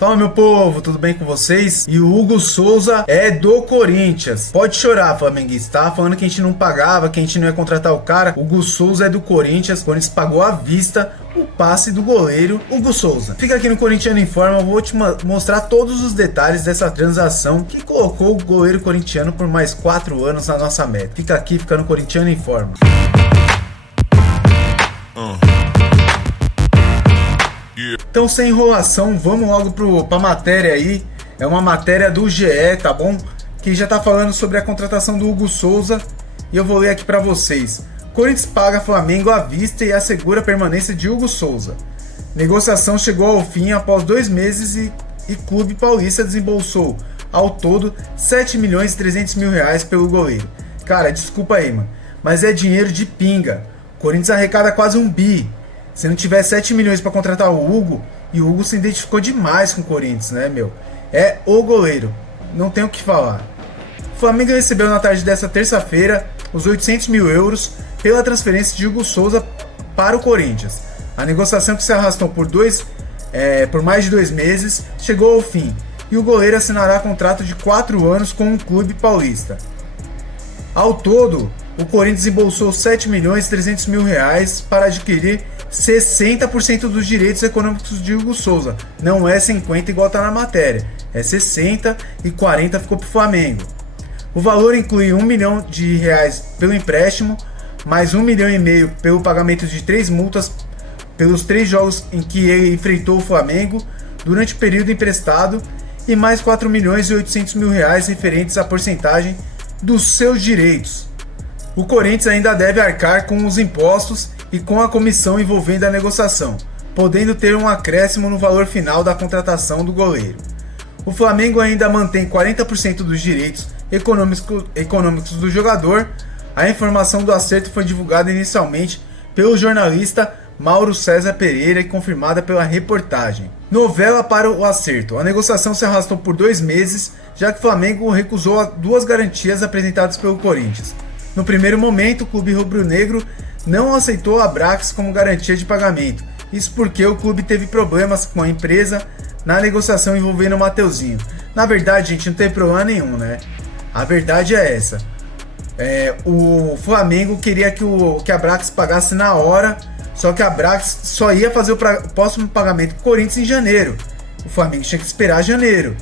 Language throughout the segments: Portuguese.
Fala, meu povo, tudo bem com vocês? E o Hugo Souza é do Corinthians. Pode chorar, flamenguista. Tava falando que a gente não pagava, que a gente não ia contratar o cara. O Hugo Souza é do Corinthians. O Corinthians pagou à vista o passe do goleiro Hugo Souza. Fica aqui no Corintiano em Forma, eu vou te mostrar todos os detalhes dessa transação que colocou o goleiro corintiano por mais 4 anos na nossa meta. Fica aqui, fica no Corintiano em Forma. Então, sem enrolação, vamos logo pra matéria aí. É uma matéria do GE, tá bom? Que já tá falando sobre a contratação do Hugo Souza. E eu vou ler aqui pra vocês. Corinthians paga Flamengo à vista e assegura a permanência de Hugo Souza. Negociação chegou ao fim após 2 meses e Clube Paulista desembolsou ao todo 7 milhões e 300 mil reais pelo goleiro. Cara, desculpa aí, mano, mas é dinheiro de pinga. Corinthians arrecada quase 1 bi. Se não tiver 7 milhões para contratar o Hugo, e o Hugo se identificou demais com o Corinthians, né, meu? É o goleiro, não tem o que falar. O Flamengo recebeu na tarde desta terça-feira os 800 mil euros pela transferência de Hugo Souza para o Corinthians. A negociação, que se arrastou por mais de 2 meses, chegou ao fim, e o goleiro assinará contrato de 4 anos com o Clube Paulista. Ao todo, o Corinthians embolsou 7 milhões e 300 mil reais para adquirir 60% dos direitos econômicos de Hugo Souza. Não é 50 igual tá na matéria, é 60 e 40 ficou pro Flamengo. O valor inclui 1 milhão de reais pelo empréstimo, mais 1 milhão e meio pelo pagamento de 3 multas pelos 3 jogos em que ele enfrentou o Flamengo durante o período emprestado, e mais 4 milhões e 800 mil reais referentes à porcentagem dos seus direitos. O Corinthians ainda deve arcar com os impostos e com a comissão envolvendo a negociação, podendo ter um acréscimo no valor final da contratação do goleiro. O Flamengo ainda mantém 40% dos direitos econômicos do jogador. A informação do acerto foi divulgada inicialmente pelo jornalista Mauro César Pereira e confirmada pela reportagem. Novela para o acerto. A negociação se arrastou por 2 meses, já que o Flamengo recusou 2 garantias apresentadas pelo Corinthians. No primeiro momento, o clube rubro-negro não aceitou a Abrax como garantia de pagamento. Isso porque o clube teve problemas com a empresa na negociação envolvendo o Mateuzinho. Na verdade, gente, não tem problema nenhum, né? A verdade é essa. O Flamengo queria que a Abrax pagasse na hora, só que a Abrax só ia fazer o próximo pagamento para o Corinthians em janeiro. O Flamengo tinha que esperar janeiro.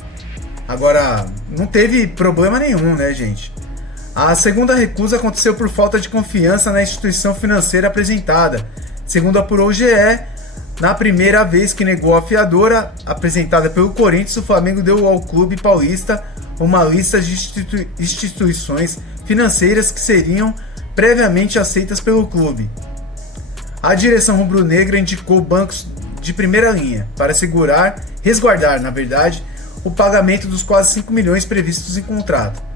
Agora, não teve problema nenhum, né, gente? A segunda recusa aconteceu por falta de confiança na instituição financeira apresentada. Segundo apurou o GE, na primeira vez que negou a fiadora apresentada pelo Corinthians, o Flamengo deu ao Clube Paulista uma lista de instituições financeiras que seriam previamente aceitas pelo clube. A direção rubro-negra indicou bancos de primeira linha para resguardar, na verdade, o pagamento dos quase 5 milhões previstos em contrato.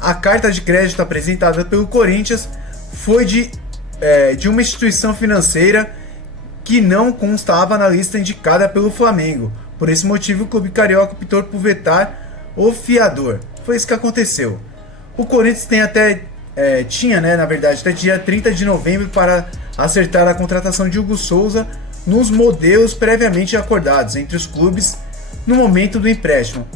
A carta de crédito apresentada pelo Corinthians foi de uma instituição financeira que não constava na lista indicada pelo Flamengo. Por esse motivo, o clube carioca optou por vetar o fiador. Foi isso que aconteceu. O Corinthians tinha, na verdade, até dia 30 de novembro para acertar a contratação de Hugo Souza nos modelos previamente acordados entre os clubes no momento do empréstimo.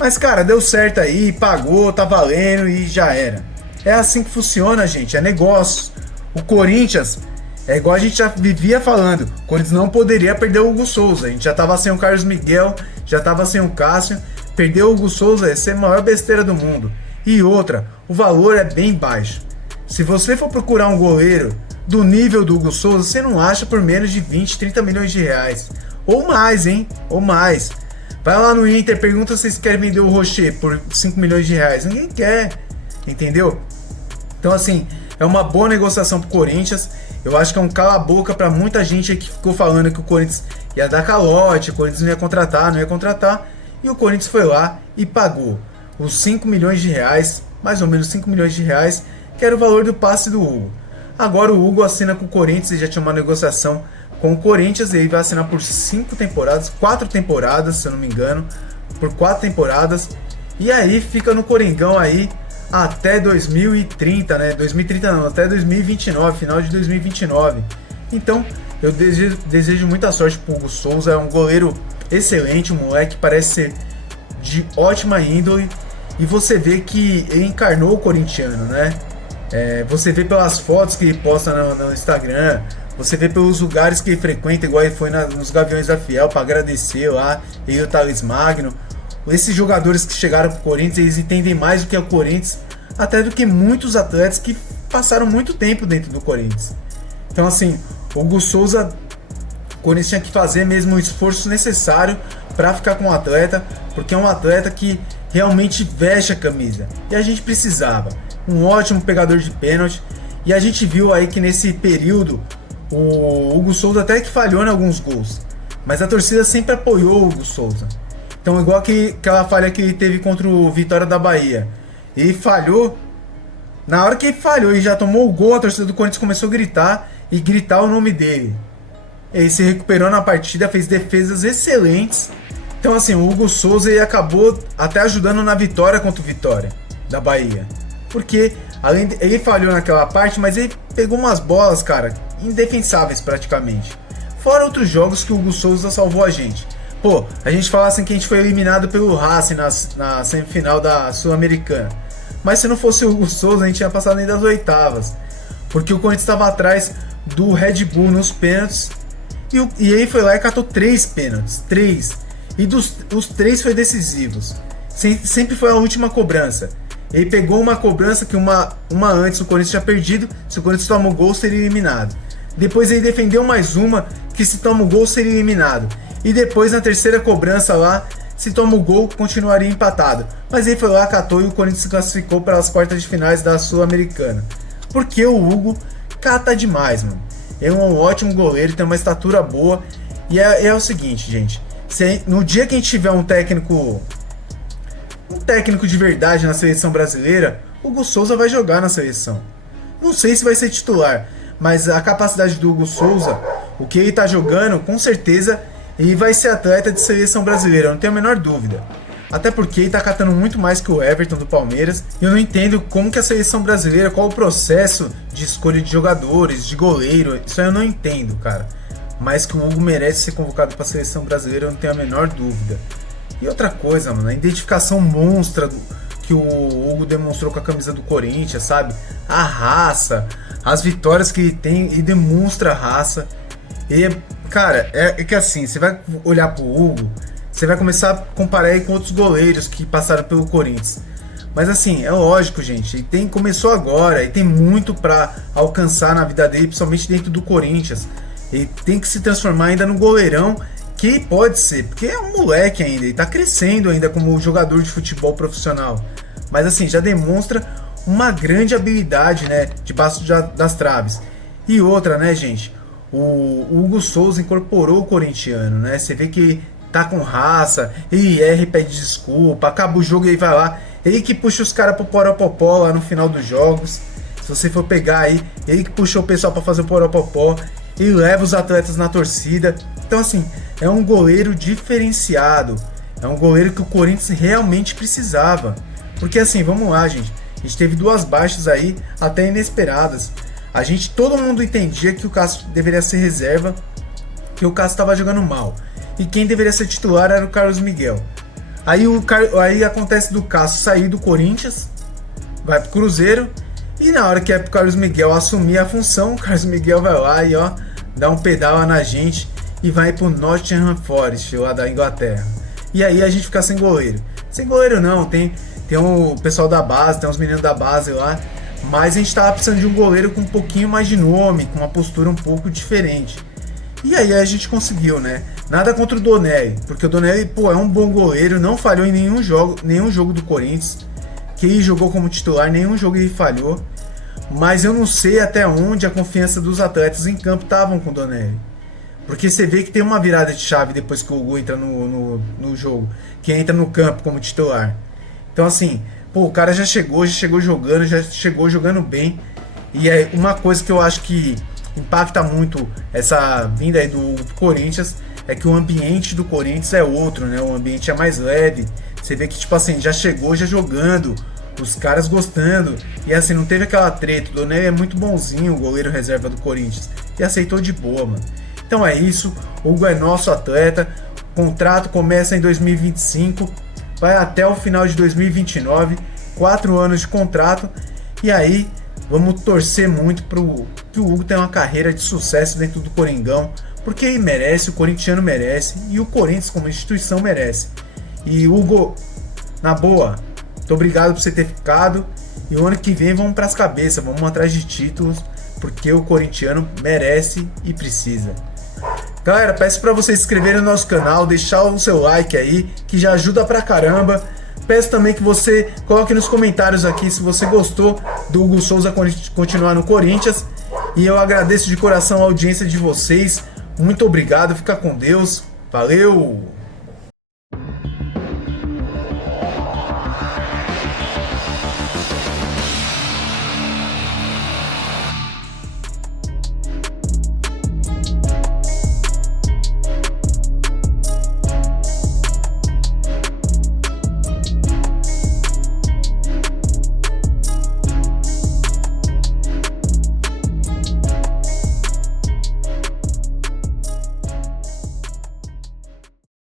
Mas, cara, deu certo aí, pagou, tá valendo e já era. É assim que funciona, gente, é negócio. O Corinthians, é igual a gente já vivia falando, o Corinthians não poderia perder o Hugo Souza. A gente já tava sem o Carlos Miguel, já tava sem o Cássio. Perder o Hugo Souza ia ser a maior besteira do mundo. E outra, o valor é bem baixo. Se você for procurar um goleiro do nível do Hugo Souza, você não acha por menos de 20, 30 milhões de reais. Ou mais, hein? Ou mais. Vai lá no Inter, pergunta se eles querem vender o Rocher por 5 milhões de reais. Ninguém quer, entendeu? Então, assim, é uma boa negociação pro Corinthians. Eu acho que é um cala-boca pra muita gente que ficou falando que o Corinthians ia dar calote, o Corinthians não ia contratar. E o Corinthians foi lá e pagou os 5 milhões de reais, mais ou menos 5 milhões de reais, que era o valor do passe do Hugo. Agora o Hugo assina com o Corinthians, ele já tinha uma negociação com o Corinthians, ele vai assinar por 4 temporadas, se eu não me engano, por 4 temporadas, e aí fica no Coringão aí até 2030, né? 2030 não, até 2029, final de 2029. Então, eu desejo muita sorte pro Hugo Souza, é um goleiro excelente, o moleque parece ser de ótima índole, e você vê que ele encarnou o corintiano, né? Você vê pelas fotos que ele posta no Instagram, você vê pelos lugares que ele frequenta, igual ele foi nos Gaviões da Fiel para agradecer lá, ele e o Thales Magno. Esses jogadores que chegaram pro Corinthians, eles entendem mais o que é o Corinthians, até do que muitos atletas que passaram muito tempo dentro do Corinthians. Então assim, o Hugo Souza, o Corinthians tinha que fazer mesmo o esforço necessário para ficar com o atleta, porque é um atleta que realmente veste a camisa, e a gente precisava. Um ótimo pegador de pênalti, e a gente viu aí que nesse período o Hugo Souza até que falhou em alguns gols, mas a torcida sempre apoiou o Hugo Souza. Então, igual aquela falha que ele teve contra o Vitória da Bahia, ele falhou. Na hora que ele falhou e já tomou o gol, a torcida do Corinthians começou a gritar o nome dele. Ele se recuperou na partida, fez defesas excelentes. Então assim, o Hugo Souza ele acabou até ajudando na vitória contra o Vitória da Bahia. Porque ele falhou naquela parte, mas ele pegou umas bolas, cara, indefensáveis praticamente. Fora outros jogos que o Hugo Souza salvou a gente. Pô, a gente fala assim que a gente foi eliminado pelo Racing na semifinal da Sul-Americana. Mas se não fosse o Hugo Souza, a gente tinha passado nem das oitavas. Porque o Corinthians estava atrás do Red Bull nos pênaltis. E ele foi lá e catou 3 pênaltis. 3. E os 3 foi decisivos. Sempre foi a última cobrança. Ele pegou uma cobrança que uma antes o Corinthians tinha perdido. Se o Corinthians toma o gol, seria eliminado. Depois ele defendeu mais uma que se toma o gol, seria eliminado. E depois na terceira cobrança lá, se toma o gol, continuaria empatado. Mas ele foi lá, catou e o Corinthians se classificou para as quartas de finais da Sul-Americana. Porque o Hugo cata demais, mano. Ele é um ótimo goleiro, tem uma estatura boa. E é o seguinte, gente. No dia que a gente tiver um técnico de verdade na seleção brasileira, o Hugo Souza vai jogar na seleção. Não sei se vai ser titular, mas a capacidade do Hugo Souza, o que ele tá jogando, com certeza ele vai ser atleta de seleção brasileira, eu não tenho a menor dúvida. Até porque ele tá catando muito mais que o Everton do Palmeiras. E eu não entendo como que a seleção brasileira, qual o processo de escolha de jogadores, de goleiro. Isso aí eu não entendo, cara. Mas que o Hugo merece ser convocado pra seleção brasileira, eu não tenho a menor dúvida. E outra coisa, mano, a identificação monstra que o Hugo demonstrou com a camisa do Corinthians, sabe? A raça, as vitórias que ele tem, ele demonstra a raça. E, cara, é que assim, você vai olhar pro Hugo, você vai começar a comparar ele com outros goleiros que passaram pelo Corinthians. Mas assim, é lógico, gente, começou agora e tem muito pra alcançar na vida dele, principalmente dentro do Corinthians. Ele tem que se transformar ainda no goleirão que pode ser, porque é um moleque ainda, ele tá crescendo ainda como jogador de futebol profissional. Mas assim, já demonstra uma grande habilidade, né, debaixo das traves. E outra, né, gente, o Hugo Souza incorporou o corintiano, né, você vê que tá com raça, ele erra e pede desculpa, acaba o jogo e ele vai lá, ele que puxa os caras pro poropopó lá no final dos jogos. Se você for pegar aí, ele que puxou o pessoal pra fazer o poropopó, ele leva os atletas na torcida. Então assim, é um goleiro diferenciado, é um goleiro que o Corinthians realmente precisava. Porque assim, vamos lá, gente, a gente teve 2 baixas aí, até inesperadas. Todo mundo entendia que o Cássio deveria ser reserva, que o Cássio estava jogando mal. E quem deveria ser titular era o Carlos Miguel. Aí acontece do Cássio sair do Corinthians, vai pro Cruzeiro, e na hora que é pro Carlos Miguel assumir a função, o Carlos Miguel vai lá e ó, dá um pedal na gente e vai pro Nottingham Forest, lá da Inglaterra. E aí a gente fica sem goleiro. Sem goleiro não, tem o pessoal da base, tem uns meninos da base lá, mas a gente tava precisando de um goleiro com um pouquinho mais de nome, com uma postura um pouco diferente. E aí a gente conseguiu, né? Nada contra o Donelli, porque o Donelli, pô, é um bom goleiro, não falhou em nenhum jogo do Corinthians, que ele jogou como titular, nenhum jogo ele falhou. Mas eu não sei até onde a confiança dos atletas em campo estavam com o Donelli. Porque você vê que tem uma virada de chave depois que o Hugo entra no jogo, que entra no campo como titular. Então assim, pô, o cara já chegou jogando bem. E é uma coisa que eu acho que impacta muito essa vinda aí do Corinthians, é que o ambiente do Corinthians é outro, né? O ambiente é mais leve. Você vê que, tipo assim, já chegou já jogando, os caras gostando. E assim, não teve aquela treta. O Donelli é muito bonzinho, o goleiro reserva do Corinthians. E aceitou de boa, mano. Então é isso, o Hugo é nosso atleta. Contrato começa em 2025, vai até o final de 2029, 4 anos de contrato. E aí, vamos torcer muito pro que o Hugo tenha uma carreira de sucesso dentro do Coringão, porque ele merece, o corintiano merece, e o Corinthians como instituição merece. E Hugo, na boa, muito obrigado por você ter ficado. E o ano que vem vamos pras cabeças, vamos atrás de títulos, porque o corintiano merece e precisa. Galera, peço para vocês se inscreverem no nosso canal, deixar o seu like aí, que já ajuda pra caramba. Peço também que você coloque nos comentários aqui se você gostou do Hugo Souza continuar no Corinthians. E eu agradeço de coração a audiência de vocês. Muito obrigado, fica com Deus. Valeu!